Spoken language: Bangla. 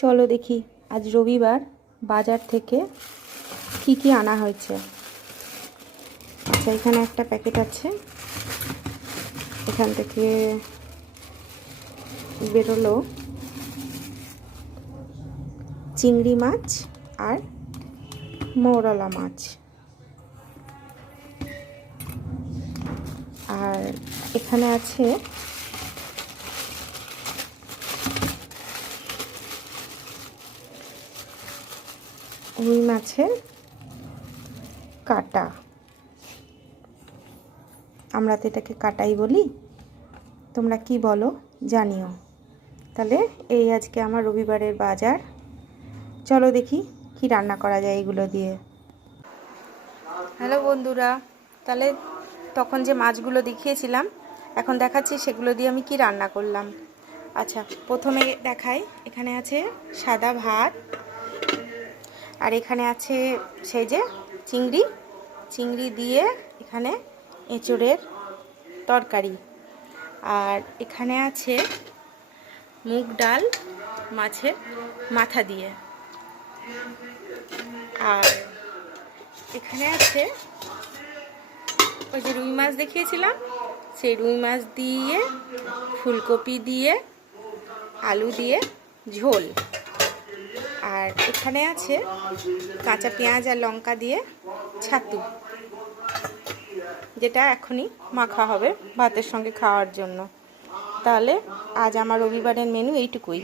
চলো দেখি আজ রবিবার বাজার থেকে কি কি আনা হয়েছে। আচ্ছা, এখানে একটা প্যাকেট আছে, এখান থেকে বেরোলো চিংড়ি মাছ আর মৌরলা মাছ, আর এখানে আছে রুই মাছের কাটা। আমরা তো এটাকে কাটাই বলি, তোমরা কি বলো জানিও। তাহলে এই আজকে আমার রবিবারের বাজার। চলো দেখি কি রান্না করা যায় এগুলো দিয়ে। হ্যালো বন্ধুরা, তাহলে তখন যে মাছগুলো দেখিয়েছিলাম এখন দেখাচ্ছি সেগুলো দিয়ে আমি কি রান্না করলাম। আচ্ছা, প্রথমে দেখাই, এখানে আছে সাদা ভাত, আর এখানে আছে সেই যে চিংড়ি দিয়ে এখানে এঁচোড়ের তরকারি, আর এখানে আছে মুগ ডাল মাছের মাথা দিয়ে, আর এখানে আছে ওই যে রুই মাছ দেখিয়েছিলাম সেই রুই মাছ দিয়ে ফুলকপি দিয়ে আলু দিয়ে ঝোল, আর এখানে আছে কাঁচা পেঁয়াজ আর লঙ্কা দিয়ে ছাতু, যেটা এখনই মাখা হবে ভাতের সঙ্গে খাওয়ার জন্য। তাহলে আজ আমার রবিবারের মেনু এইটুকুই।